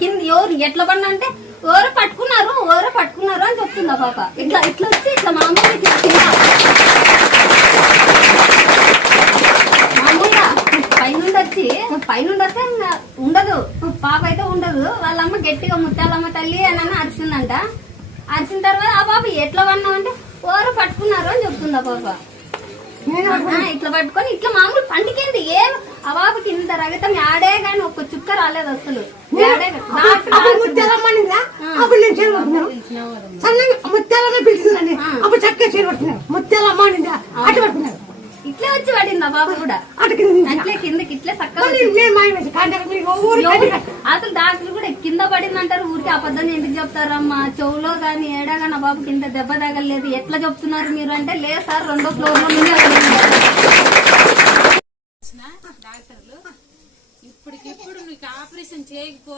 కింద ఎవరు ఎట్లా పడినా అంటే ఎవరో పట్టుకున్నారు అని చెప్తుంది ఆ పాప. ఇట్లా ఇట్లా వచ్చి ఇట్లా మామూలుగా పైనుండి వస్తే ఉండదు పాప అయితే ఉండదు. వాళ్ళమ్మ గట్టిగా ముత్యాలమ్మ తల్లి అని అరిచిందంట. అరిచిన తర్వాత ఆ పాప ఎట్లా పడినా అంటే ఎవరో పట్టుకున్నారు అని చెప్తుంది ఆ పాప. ఇట్లా పట్టుకొని ఇట్లా మామూలు పండుకేంది ఏం ఆ బాబుకి ఇంత రగతం ఆడే గాని ఒక్క చుక్క రాలేదు అసలు. ఇట్లే వచ్చి పడింది ఆ బాబు కూడా అట్లే కిందకి ఇట్లే చక్కగా. అసలు డాక్టర్ కూడా కింద పడింది అంటారు. ఊరికి అబద్ధం ఎందుకు చెప్తారమ్మా? చెవులో గాని ఏడా గాని ఆ బాబుకి ఇంత దెబ్బ తగలేదు. ఎట్లా చెప్తున్నారు మీరు అంటే లేదు సార్ 2వ ఫ్లోర్ లో డాక్టర్లు ఇప్పటికిప్పుడు నీకు ఆపరేషన్ చేయకపోతే